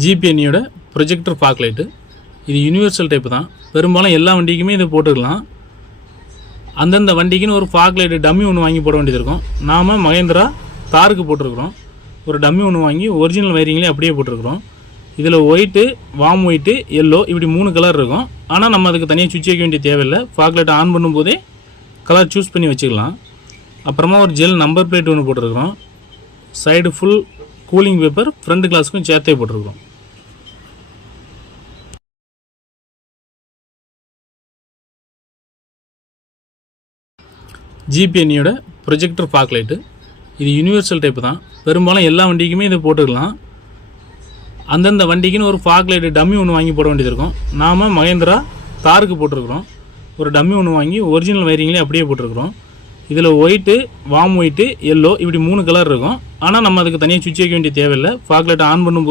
ஜிபிஎன்னியோட projector fog light. இது universal type தான். பெரும்பாலும் எல்லா வண்டிக்குமே இதை போட்டுக்கலாம். அந்தந்த வண்டிக்குன்னு ஒரு ஃபாக் லைட்டு டம்மி ஒன்று வாங்கி போட வேண்டியது இருக்கும். நாம் மகேந்திரா தாருக்கு போட்டிருக்கிறோம். ஒரு டம்மி ஒன்று வாங்கி ஒரிஜினல் வயரிங்லேயே அப்படியே போட்டிருக்கிறோம். இதில் ஒயிட்டு, வார்ம் ஒயிட்டு, எல்லோ இப்படி 3 கலர் இருக்கும். ஆனால் நம்ம அதுக்கு தனியாக சுவிட்ச் வைக்க வேண்டிய தேவையில்லை. ஃபாக் லைட்டை ஆன் பண்ணும்போதே கலர் சூஸ் பண்ணி வச்சுக்கலாம். அப்புறமா ஒரு ஜெல் நம்பர் பிளேட் ஒன்று போட்டிருக்கிறோம். Side full cooling paper, front கிளாஸுக்கும் சேர்த்தே போட்டிருக்கிறோம். ஜிபிஎன்னியோட ப்ரொஜெக்டர் ஃபாக் லைட்டு. இது யூனிவர்சல் டைப்பு தான். பெரும்பாலும் எல்லா வண்டிக்குமே இதை போட்டுக்கலாம். அந்தந்த வண்டிக்குன்னு ஒரு ஃபாக் லைட்டு டம்மி ஒன்று வாங்கி போட வேண்டியது இருக்கும். நாம் மகேந்திரா தாருக்கு போட்டிருக்கிறோம். ஒரு டம்மி ஒன்று வாங்கி ஒரிஜினல் வயரிங்லேயே அப்படியே போட்டிருக்கிறோம். இதில் ஒயிட்டு, வார்ம் ஒயிட்டு, எல்லோ இப்படி 3 கலர் இருக்கும். ஆனால் நம்ம அதுக்கு தனியாக சுவிட்ச் வைக்க வேண்டிய தேவையில்லை. ஃபாக் லைட்டை ஆன் பண்ணும்போது